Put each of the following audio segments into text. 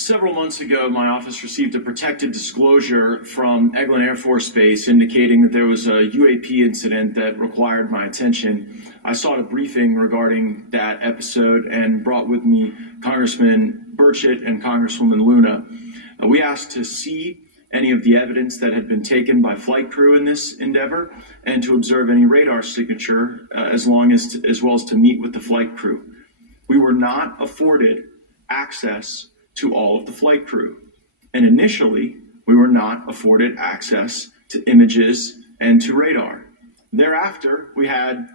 Several months ago, my office received a protected disclosure from Eglin Air Force Base indicating that there was a UAP incident that required my attention. I sought a briefing regarding that episode and brought with me Congressman Burchett and Congresswoman Luna. We asked to see any of the evidence that had been taken by flight crew in this endeavor and to observe any radar signature as well as to meet with the flight crew. We were not afforded access to all of the flight crew. And initially, we were not afforded access to images and to radar. Thereafter, we had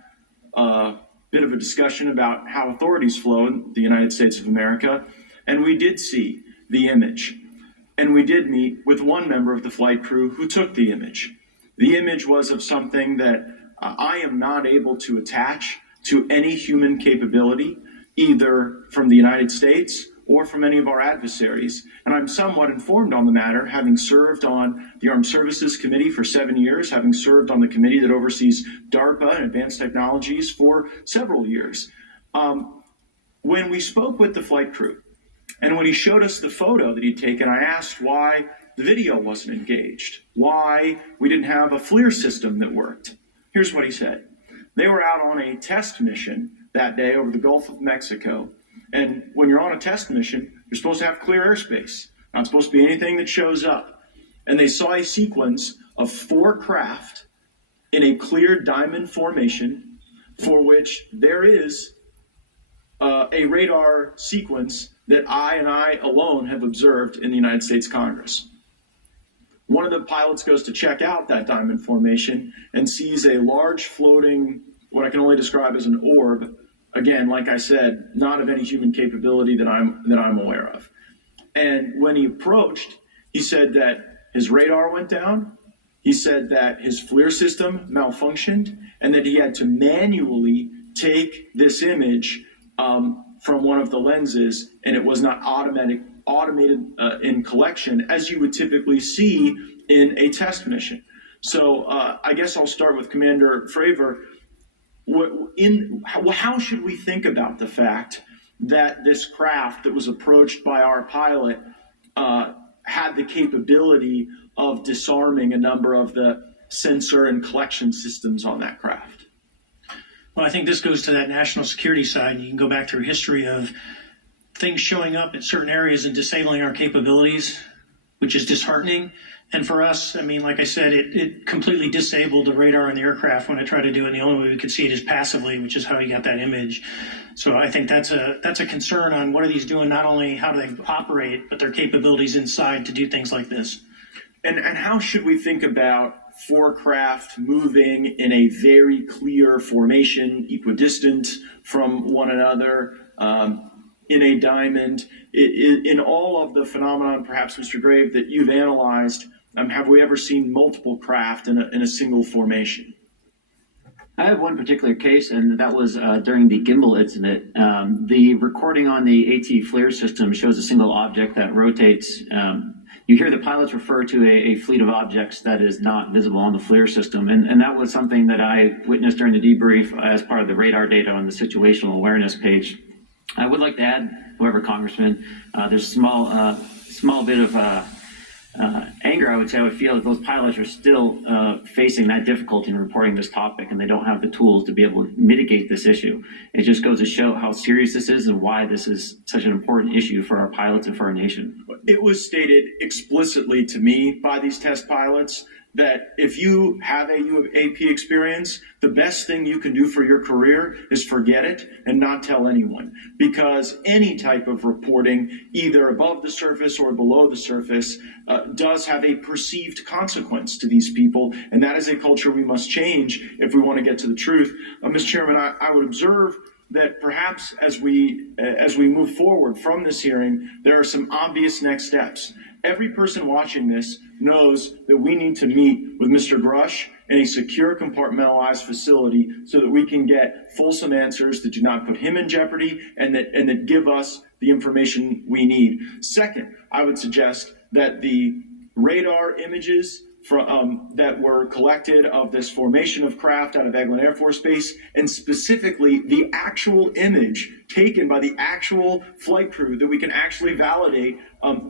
a bit of a discussion about how authorities flow in the United States of America, and we did see the image. And we did meet with one member of the flight crew who took the image. The image was of something that I am not able to attach to any human capability, either from the United States or from any of our adversaries. And I'm somewhat informed on the matter, having served on the Armed Services Committee for 7 years, having served on the committee that oversees DARPA and advanced technologies for several years. When we spoke with the flight crew, and when he showed us the photo that he'd taken, I asked why the video wasn't engaged, why we didn't have a FLIR system that worked. Here's what he said. They were out on a test mission that day over the Gulf of Mexico. And when you're on a test mission, you're supposed to have clear airspace. Not supposed to be anything that shows up. And they saw a sequence of 4 craft in a clear diamond formation for which there is a radar sequence that I alone have observed in the United States Congress. One of the pilots goes to check out that diamond formation and sees a large floating, what I can only describe as an orb. Again, like I said, not of any human capability that I'm aware of. And when he approached, he said that his radar went down. He said that his FLIR system malfunctioned and that he had to manually take this image from one of the lenses, and it was not automated in collection as you would typically see in a test mission. So I guess I'll start with Commander Fravor. How should we think about the fact that this craft that was approached by our pilot had the capability of disarming a number of the sensor and collection systems on that craft? Well, I think this goes to that national security side. You can go back through history of things showing up in certain areas and disabling our capabilities, which is disheartening. And for us, I mean, like I said, it completely disabled the radar on the aircraft when I tried to do it. And the only way we could see it is passively, which is how you got that image. So I think that's a concern on what are these doing, not only how do they operate, but their capabilities inside to do things like this. And how should we think about 4 craft moving in a very clear formation, equidistant from one another, in a diamond, in all of the phenomenon, perhaps, Mr. Grave, that you've analyzed? Have we ever seen multiple craft in a single formation? I have one particular case, and that was during the gimbal incident. The recording on the AT FLIR system shows a single object that rotates. You hear the pilots refer to a fleet of objects that is not visible on the FLIR system. And that was something that I witnessed during the debrief as part of the radar data on the situational awareness page. I would like to add, however, Congressman, there's a small bit of anger, I would say. I would feel that those pilots are still facing that difficulty in reporting this topic, and they don't have the tools to be able to mitigate this issue. It just goes to show how serious this is and why this is such an important issue for our pilots and for our nation. It was stated explicitly to me by these test pilots that if you have a UAP experience, the best thing you can do for your career is forget it and not tell anyone. Because any type of reporting, either above the surface or below the surface, does have a perceived consequence to these people. And that is a culture we must change if we want to get to the truth. Mr. Chairman, I would observe that perhaps as we move forward from this hearing, there are some obvious next steps. Every person watching this knows that we need to meet with Mr. Grush in a secure, compartmentalized facility so that we can get fulsome answers that do not put him in jeopardy and that give us the information we need. Second, I would suggest that the radar images that were collected of this formation of craft out of Eglin Air Force Base, and specifically the actual image taken by the actual flight crew that we can actually validate,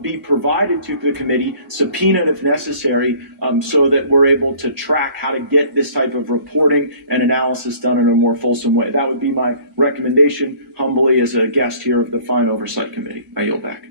be provided to the committee, subpoenaed if necessary, so that we're able to track how to get this type of reporting and analysis done in a more fulsome way. That would be my recommendation, humbly, as a guest here of the Fine Oversight Committee. I yield back.